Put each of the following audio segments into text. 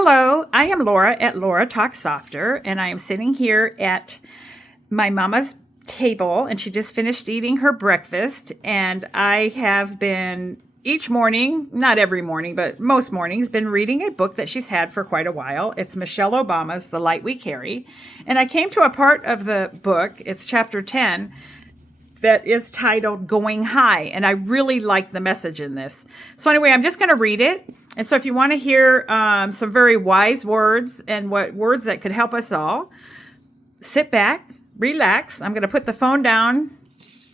Hello, I am Laura at Laura Talks Softer, and I am sitting here at my mama's table, and she just finished eating her breakfast. And I have been each morning, not every morning, but most mornings, been reading a book that she's had for quite a while. It's Michelle Obama's The Light We Carry. And I came to a part of the book, it's chapter 10, that is titled Going High. And I really like the message in this. So anyway, I'm just going to read it. And so if you want to hear some very wise words and what words that could help us all, sit back, relax. I'm going to put the phone down,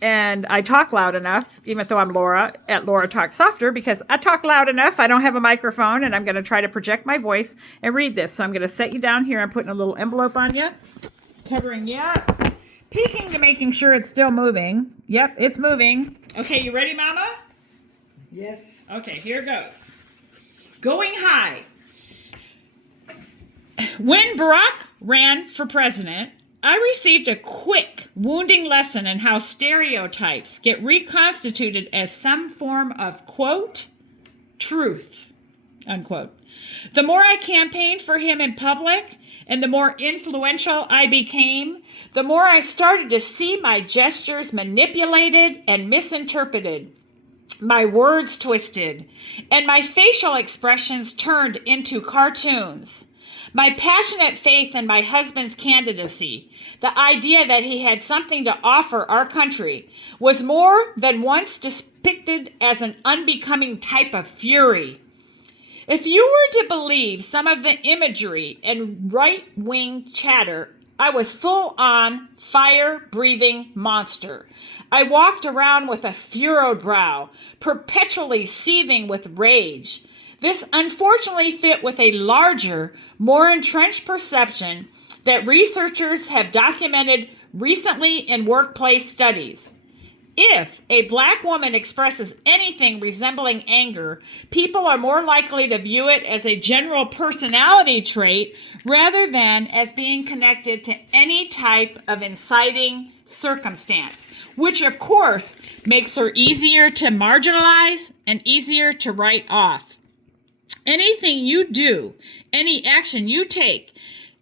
and I talk loud enough, even though I'm Laura at Laura Talks Softer, because I talk loud enough. I don't have a microphone, and I'm going to try to project my voice and read this. So I'm going to set you down here. I'm putting a little envelope on you, covering you up, peeking to making sure it's still moving. Yep, it's moving. Okay, you ready, Mama? Yes. Okay, here goes. Going high. When Barack ran for president, I received a quick, wounding lesson in how stereotypes get reconstituted as some form of, quote, truth, unquote. The more I campaigned for him in public and the more influential I became, the more I started to see my gestures manipulated and misinterpreted, my words twisted, and my facial expressions turned into cartoons. My passionate faith in my husband's candidacy, the idea that he had something to offer our country, was more than once depicted as an unbecoming type of fury. If you were to believe some of the imagery and right-wing chatter, I was full-on, fire-breathing monster. I walked around with a furrowed brow, perpetually seething with rage. This unfortunately fit with a larger, more entrenched perception that researchers have documented recently in workplace studies. If a black woman expresses anything resembling anger, people are more likely to view it as a general personality trait rather than as being connected to any type of inciting circumstance, which of course makes her easier to marginalize and easier to write off. Anything you do, any action you take,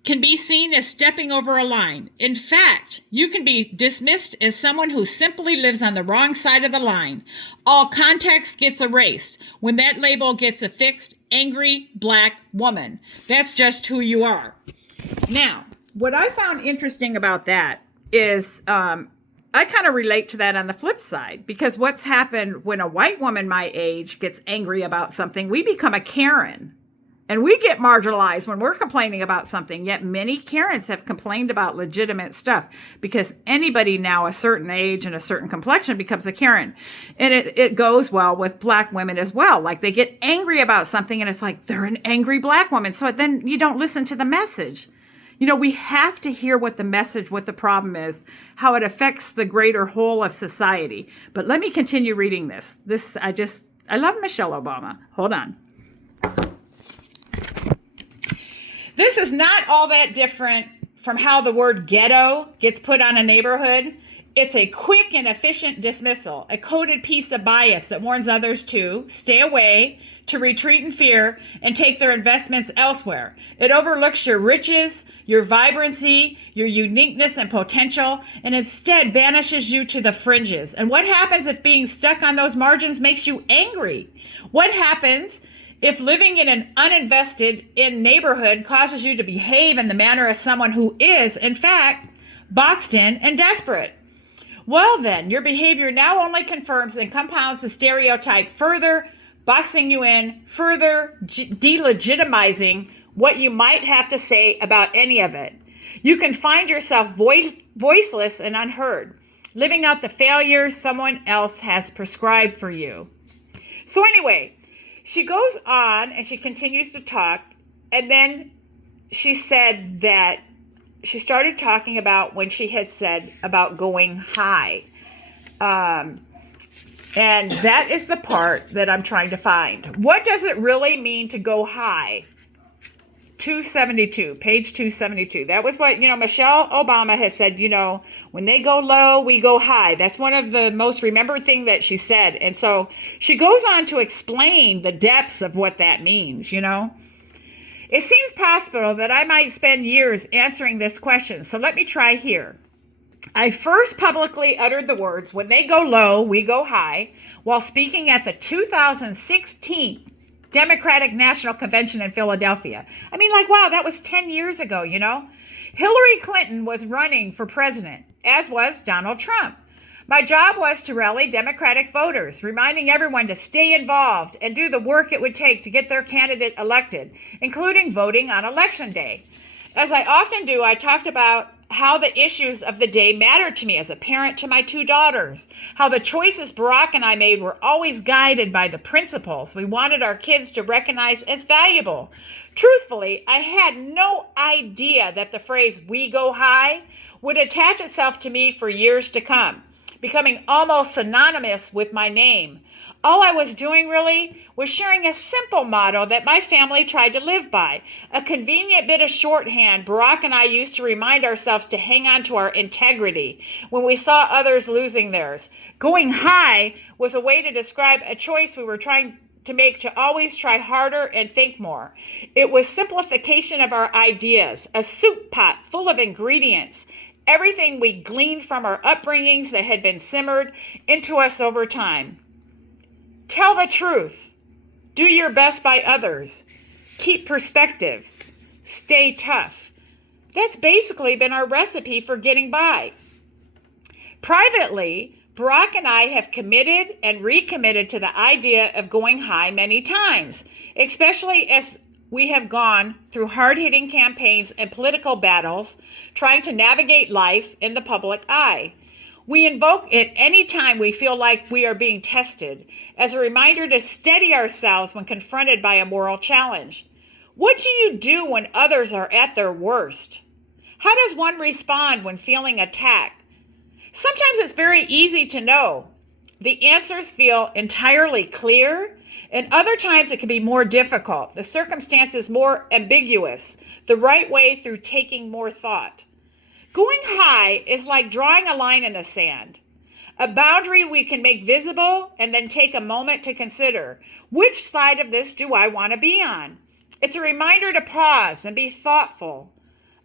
can be seen as stepping over a line. In fact, you can be dismissed as someone who simply lives on the wrong side of the line. All context gets erased when that label gets affixed, angry black woman. That's just who you are. Now, what I found interesting about that is I kind of relate to that on the flip side, because what's happened when a white woman my age gets angry about something, we become a Karen. And we get marginalized when we're complaining about something, yet many Karens have complained about legitimate stuff, because anybody now a certain age and a certain complexion becomes a Karen. And it goes well with black women as well. Like, they get angry about something and it's like, they're an angry black woman. So then you don't listen to the message. You know, we have to hear what the message, what the problem is, how it affects the greater whole of society. But let me continue reading this. I love Michelle Obama. Hold on. This is not all that different from how the word ghetto gets put on a neighborhood. It's a quick and efficient dismissal, a coded piece of bias that warns others to stay away, to retreat in fear, and take their investments elsewhere. It overlooks your riches, your vibrancy, your uniqueness and potential, and instead banishes you to the fringes. And what happens if being stuck on those margins makes you angry? What happens if living in an uninvested in neighborhood causes you to behave in the manner of someone who is, in fact, boxed in and desperate? Well then, your behavior now only confirms and compounds the stereotype, further boxing you in, further delegitimizing what you might have to say about any of it. You can find yourself voiceless and unheard, living out the failures someone else has prescribed for you. So anyway, she goes on and she continues to talk, and then she said that she started talking about when she had said about going high. And that is the part that I'm trying to find. What does it really mean to go high? 272, page 272. That was what, Michelle Obama has said, when they go low, we go high. That's one of the most remembered thing that she said. And so she goes on to explain the depths of what that means, It seems possible that I might spend years answering this question, so let me try here. I first publicly uttered the words, "When they go low, we go high," while speaking at the 2016 Democratic National Convention in Philadelphia. I mean, like, wow, that was 10 years ago, you know? Hillary Clinton was running for president, as was Donald Trump. My job was to rally Democratic voters, reminding everyone to stay involved and do the work it would take to get their candidate elected, including voting on Election Day. As I often do, I talked about how the issues of the day mattered to me as a parent to my 2 daughters, how the choices Barack and I made were always guided by the principles we wanted our kids to recognize as valuable. Truthfully, I had no idea that the phrase "we go high" would attach itself to me for years to come, becoming almost synonymous with my name. All I was doing really was sharing a simple motto that my family tried to live by, a convenient bit of shorthand Barack and I used to remind ourselves to hang on to our integrity when we saw others losing theirs. Going high was a way to describe a choice we were trying to make to always try harder and think more. It was simplification of our ideas, a soup pot full of ingredients, everything we gleaned from our upbringings that had been simmered into us over time. Tell the truth. Do your best by others. Keep perspective. Stay tough. That's basically been our recipe for getting by. Privately, Barack and I have committed and recommitted to the idea of going high many times, especially as we have gone through hard-hitting campaigns and political battles trying to navigate life in the public eye. We invoke it anytime we feel like we are being tested, as a reminder to steady ourselves when confronted by a moral challenge. What do you do when others are at their worst? How does one respond when feeling attacked? Sometimes it's very easy to know. The answers feel entirely clear, and other times it can be more difficult, the circumstances more ambiguous, the right way through taking more thought. Going high is like drawing a line in the sand, a boundary we can make visible and then take a moment to consider, which side of this do I want to be on? It's a reminder to pause and be thoughtful,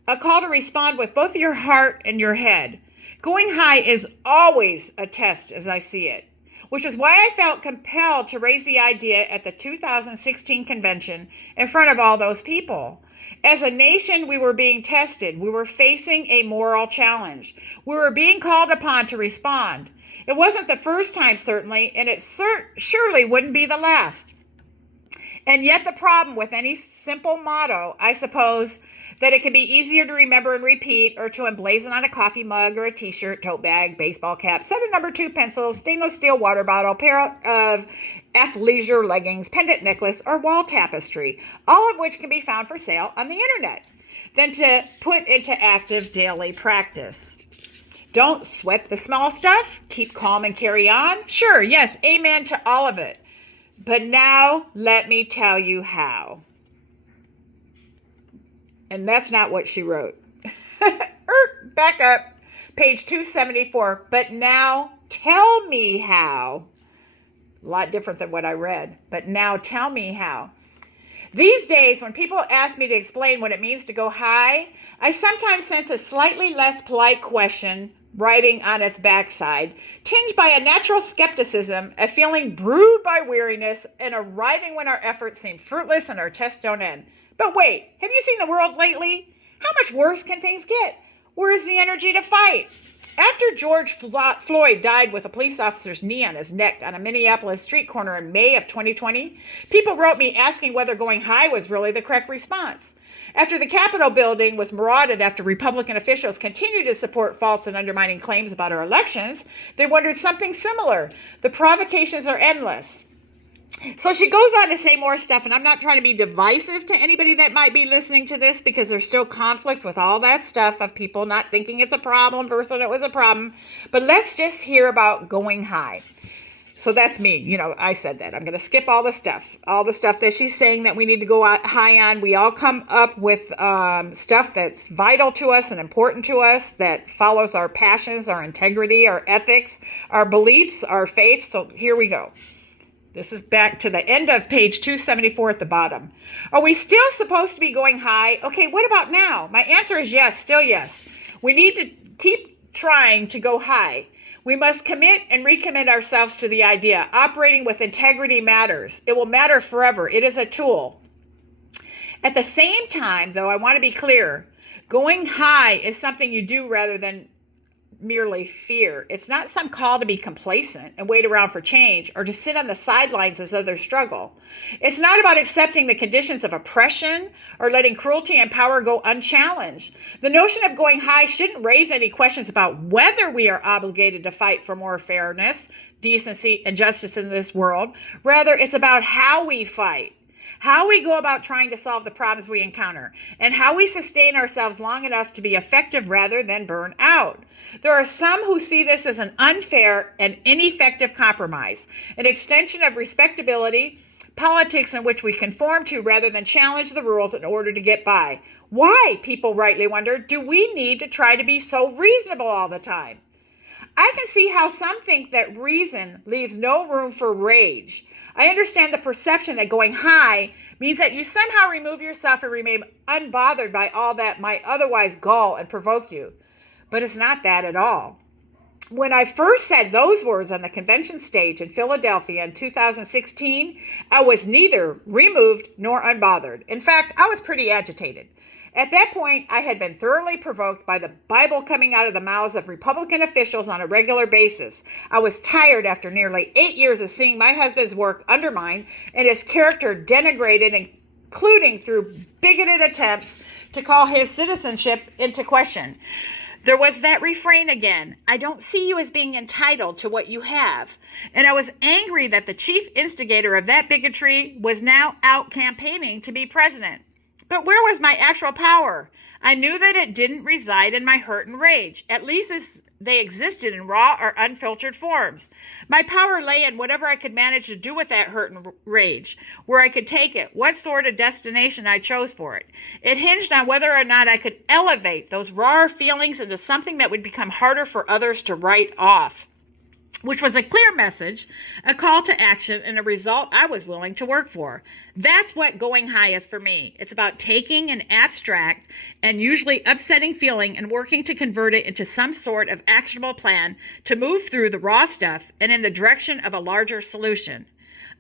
a call to respond with both your heart and your head. Going high is always a test as I see it, which is why I felt compelled to raise the idea at the 2016 convention in front of all those people. As a nation, we were being tested. We were facing a moral challenge. We were being called upon to respond. It wasn't the first time, certainly, and it surely wouldn't be the last. And yet the problem with any simple motto, I suppose, that it can be easier to remember and repeat or to emblazon on a coffee mug or a t-shirt, tote bag, baseball cap, set of number 2 pencils, stainless steel water bottle, pair of athleisure leggings, pendant necklace, or wall tapestry, all of which can be found for sale on the internet, than to put into active daily practice. Don't sweat the small stuff. Keep calm and carry on. Sure, yes, amen to all of it. But now let me tell you how. And that's not what she wrote. Back up, page 274. But now tell me how. A lot different than what I read. But now tell me how. These days, when people ask me to explain what it means to go high, I sometimes sense a slightly less polite question riding on its backside, tinged by a natural skepticism, a feeling brewed by weariness, and arriving when our efforts seem fruitless and our tests don't end. But wait, have you seen the world lately? How much worse can things get? Where is the energy to fight? After George Floyd died with a police officer's knee on his neck on a Minneapolis street corner in May of 2020, people wrote me asking whether going high was really the correct response. After the Capitol building was marauded after Republican officials continued to support false and undermining claims about our elections, they wondered something similar. The provocations are endless. So she goes on to say more stuff, and I'm not trying to be divisive to anybody that might be listening to this because there's still conflict with all that stuff of people not thinking it's a problem versus it was a problem. But let's just hear about going high. So that's me. I said that. I'm going to skip all the stuff that she's saying that we need to go high on. We all come up with stuff that's vital to us and important to us, that follows our passions, our integrity, our ethics, our beliefs, our faith. So here we go. This is back to the end of page 274 at the bottom. Are we still supposed to be going high? Okay, what about now? My answer is yes, still yes. We need to keep trying to go high. We must commit and recommit ourselves to the idea. Operating with integrity matters. It will matter forever. It is a tool. At the same time, though, I want to be clear. Going high is something you do rather than merely fear. It's not some call to be complacent and wait around for change or to sit on the sidelines as others struggle. It's not about accepting the conditions of oppression or letting cruelty and power go unchallenged. The notion of going high shouldn't raise any questions about whether we are obligated to fight for more fairness, decency, and justice in this world. Rather, it's about how we fight, how we go about trying to solve the problems we encounter, and how we sustain ourselves long enough to be effective rather than burn out. There are some who see this as an unfair and ineffective compromise, an extension of respectability, politics in which we conform to rather than challenge the rules in order to get by. Why, people rightly wonder, do we need to try to be so reasonable all the time? I can see how some think that reason leaves no room for rage. I understand the perception that going high means that you somehow remove yourself and remain unbothered by all that might otherwise gall and provoke you. But it's not that at all. When I first said those words on the convention stage in Philadelphia in 2016, I was neither removed nor unbothered. In fact, I was pretty agitated. At that point, I had been thoroughly provoked by the Bible coming out of the mouths of Republican officials on a regular basis. I was tired after nearly 8 years of seeing my husband's work undermined and his character denigrated, including through bigoted attempts to call his citizenship into question. There was that refrain again. I don't see you as being entitled to what you have. And I was angry that the chief instigator of that bigotry was now out campaigning to be president. But where was my actual power? I knew that it didn't reside in my hurt and rage, at least as they existed in raw or unfiltered forms. My power lay in whatever I could manage to do with that hurt and rage, where I could take it, what sort of destination I chose for it. It hinged on whether or not I could elevate those raw feelings into something that would become harder for others to write off, which was a clear message, a call to action, and a result I was willing to work for. That's what going high is for me. It's about taking an abstract and usually upsetting feeling and working to convert it into some sort of actionable plan to move through the raw stuff and in the direction of a larger solution.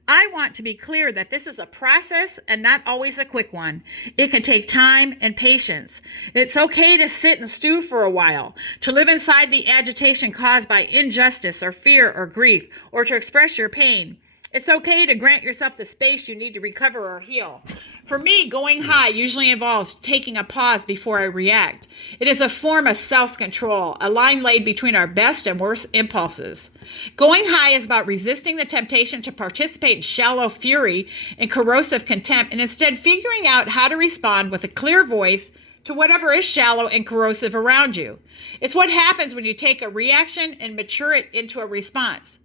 I want to be clear that this is a process and not always a quick one. It can take time and patience. It's okay to sit and stew for a while, to live inside the agitation caused by injustice or fear or grief, or to express your pain. It's okay to grant yourself the space you need to recover or heal. For me, going high usually involves taking a pause before I react. It is a form of self-control, a line laid between our best and worst impulses. Going high is about resisting the temptation to participate in shallow fury and corrosive contempt, and instead figuring out how to respond with a clear voice to whatever is shallow and corrosive around you. It's what happens when you take a reaction and mature it into a response.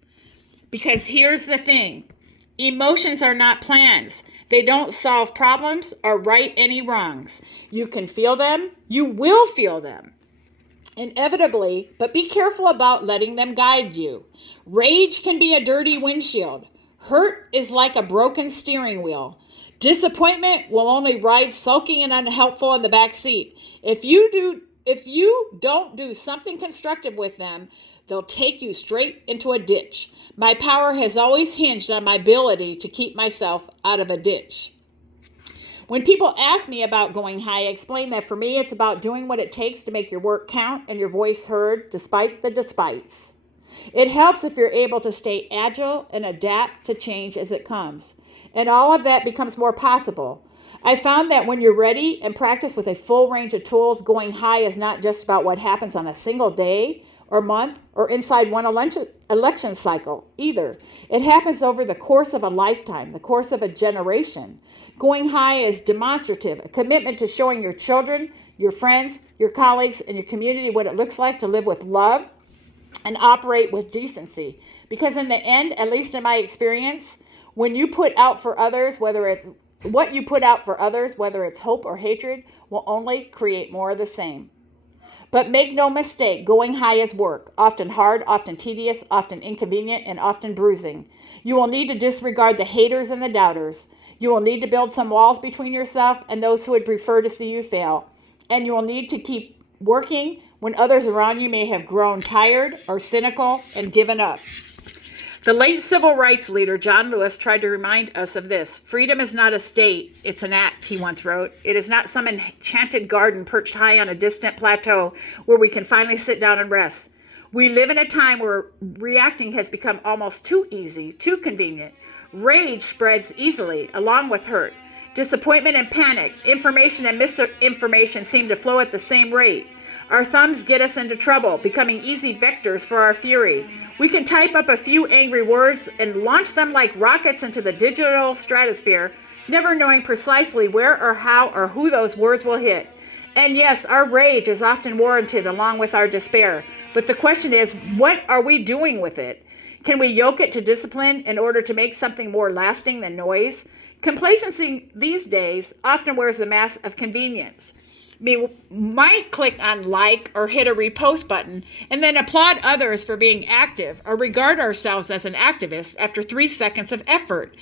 Because here's the thing, emotions are not plans. They don't solve problems or right any wrongs. You can feel them, you will feel them, inevitably, but be careful about letting them guide you. Rage can be a dirty windshield. Hurt is like a broken steering wheel. Disappointment will only ride sulky and unhelpful in the back seat. If you don't do something constructive with them, they'll take you straight into a ditch. My power has always hinged on my ability to keep myself out of a ditch. When people ask me about going high, I explain that for me, it's about doing what it takes to make your work count and your voice heard despite the despites. It helps if you're able to stay agile and adapt to change as it comes. And all of that becomes more possible. I found that when you're ready and practice with a full range of tools, going high is not just about what happens on a single day or month or inside one election cycle either. It happens over the course of a lifetime, the course of a generation. Going high is demonstrative, a commitment to showing your children, your friends, your colleagues, and your community what it looks like to live with love and operate with decency. Because in the end, at least in my experience, when you put out for others, whether it's what you put out for others, whether it's hope or hatred, will only create more of the same. But make no mistake, going high is work, often hard, often tedious, often inconvenient, and often bruising. You will need to disregard the haters and the doubters. You will need to build some walls between yourself and those who would prefer to see you fail. And you will need to keep working when others around you may have grown tired or cynical and given up. The late civil rights leader John Lewis tried to remind us of this. Freedom is not a state, it's an act, he once wrote. It is not some enchanted garden perched high on a distant plateau where we can finally sit down and rest. We live in a time where reacting has become almost too easy, too convenient. Rage spreads easily, along with hurt. Disappointment and panic, information and misinformation seem to flow at the same rate. Our thumbs get us into trouble, becoming easy vectors for our fury. We can type up a few angry words and launch them like rockets into the digital stratosphere, never knowing precisely where or how or who those words will hit. And yes, our rage is often warranted along with our despair. But the question is, what are we doing with it? Can we yoke it to discipline in order to make something more lasting than noise? Complacency these days often wears the mask of convenience. We might click on like or hit a repost button and then applaud others for being active or regard ourselves as an activist after 3 seconds of effort.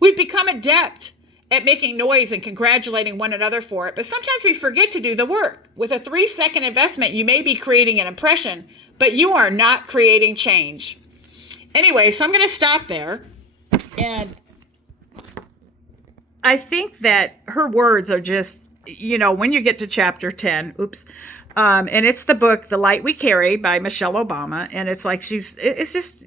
We've become adept at making noise and congratulating one another for it, but sometimes we forget to do the work. With a 3-second investment, you may be creating an impression, but you are not creating change. Anyway, so I'm going to stop there. And I think that her words are just, when you get to chapter 10, and it's the book, The Light We Carry by Michelle Obama. And it's like, it's just,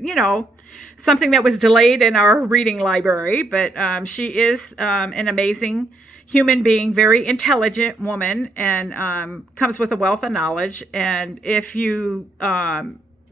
something that was delayed in our reading library, but she is an amazing human being, very intelligent woman, and comes with a wealth of knowledge. And if you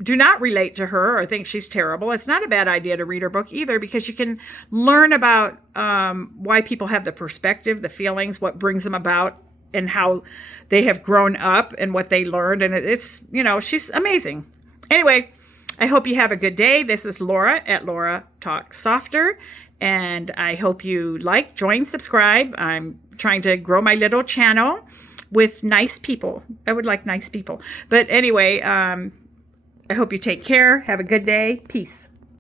do not relate to her or think she's terrible, it's not a bad idea to read her book either, because you can learn about why people have the perspective, the feelings, what brings them about, and how they have grown up and what they learned. And it's, she's amazing. Anyway, I hope you have a good day. This is Laura at Laura Talk Softer. And I hope you join, subscribe. I'm trying to grow my little channel with nice people. I would like nice people. But anyway, I hope you take care. Have a good day. Peace.